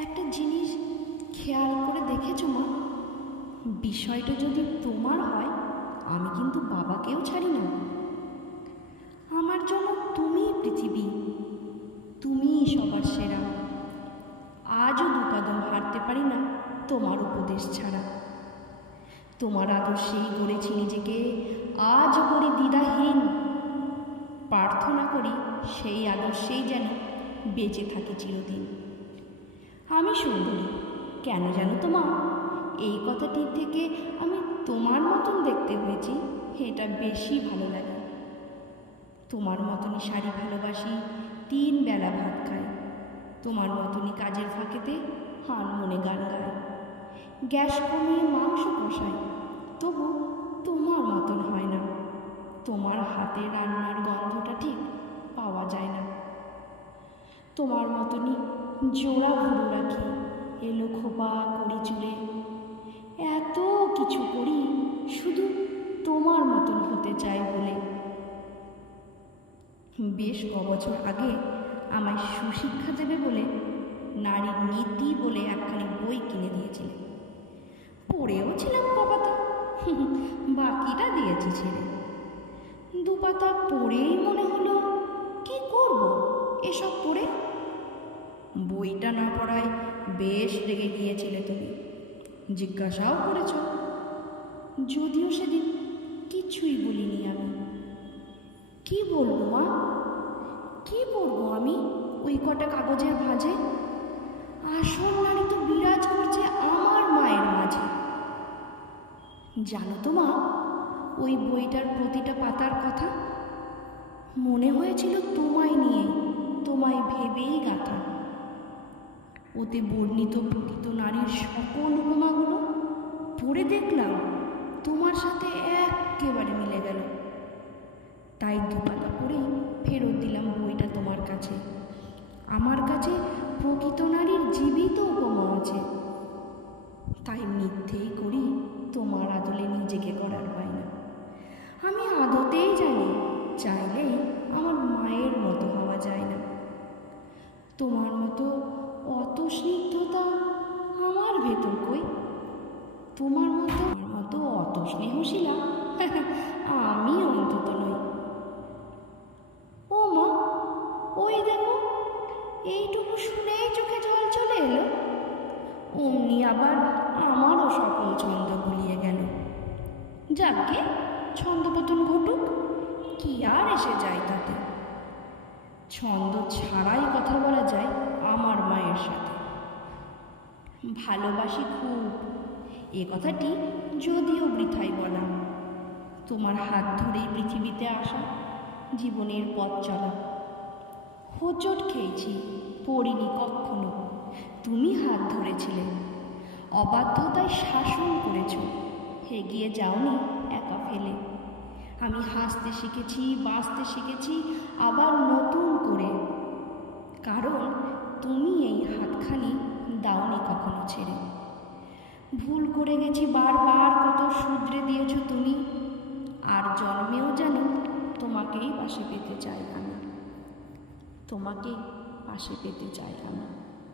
একটা জিনিস খেয়াল করে দেখেছো মা? বিষয়টা যদি তোমার হয়, আমি কিন্তু বাবাকেও ছাড়ি না। আমার জন্য তুমিই পৃথিবী, তুমিই সবার সেরা। আজও দু কদম হাঁটতে পারি না তোমার উপদেশ ছাড়া। তোমার আদর্শেই গড়েছি নিজেকে, আজও করি দ্বিধাহীন। প্রার্থনা করি সেই আদর্শেই যেন বেঁচে থাকি চিরদিন। আমি সুন্দরী কেন জানো তো মা? এই কথাটির থেকে আমি তোমার মতন দেখতে হয়েছি, এটা বেশি ভালো লাগে। তোমার মতনই শাড়ি ভালোবাসি, 3 বেলা ভাত খাই। তোমার মতনই কাজের ফাঁকেতে হারমোনে গান গাই, গ্যাস কমিয়ে মাংস কষাই, তবু তোমার মতন হয় না। তোমার হাতে রান্নার গন্ধটা ঠিক পাওয়া যায় না। তোমার মতনই জোড়া ভুরু রাখি, এলো খোপা করি চুলে। এত কিছু করি শুধু তোমার মতন হতে চাই বলে। বেশ কবছর আগে আমায় সুশিক্ষা দেবে বলে নারীর নীতি বলে একখানি বই কিনে দিয়েছিলে। পড়েও ছিলাম কপাতা, বাকিটা দিয়েছি ছেড়ে। 2 পাতা পড়েই মনে হলো কি করব এসব পড়ে। বইটা না পড়ায় বেশ রেগে গিয়েছিলে তুমি, জিজ্ঞাসাও করেছ, যদিও সেদিন কিছুই বলিনি আমি। কি বলবো মা, কি পড়বো আমি ওই কটা কাগজের ভাঁজে? আসল নারী তো বিরাজ করছে আমার মায়ের মাঝে। জানো তো মা, ওই বইটার প্রতিটা পাতার কথা মনে হয়েছিল তোমায় নিয়ে, তোমায় ভেবেই গাঁথা। ওতে বর্ণিত প্রকৃত নারীর সকল উপমাগুলো পড়ে দেখলাম তোমার সাথে একেবারে মিলে গেল। তাই 2 পাতা পড়েই ফেরত দিলাম বইটা তোমার কাছে। আমার কাছে প্রকৃত নারীর জীবিত উপমা আছে, তাই মিথ্যেই করি তোমার আদলে নিজেকে করার বায়না। আমি আদতেই জানি চাইলেই আমার মায়ের মতো হওয়া যায় না। তোমার মতো অত স্নিগ্ধতা আমার ভেতর কই? তোমার মতো অত স্নেহশীলা আমি অন্তত নই। ও মা, ওই দেখো, এইটুকু শুনেই চোখে জল চলে এলো। অমনি আবার আমারও সকল ছন্দ ভুলিয়ে গেল। যাকে ছন্দপতন ঘটুক, কি আর এসে যায় তাতে। ছন্দ ছাড়াই কথা বলা যায় আমার মায়ের সাথে। ভালোবাসি খুব, এ কথাটি যদিও বৃথাই বলা। তোমার হাত ধরেই পৃথিবীতে আসা, জীবনের পথ চলা। হোঁচট খেয়েছি, পড়িনি কখনো, তুমি হাত ধরেছিলে। অবাধ্যতায় শাসন করেছ, এগিয়ে যাওনি একা ফেলে। আমি হাসতে শিখেছি, বাঁচতে শিখেছি আবার নতুন করে, কারণ তুমি এই হাতখানি দাওনি কখনো ছেড়ে। ভুল করে গেছি বারবার, কত শুধরে দিয়েছ তুমি। আর জন্মেও যেন তোমাকেই পাশে পেতে চাই আমি, তোমাকেই পাশে পেতে চাই আমি।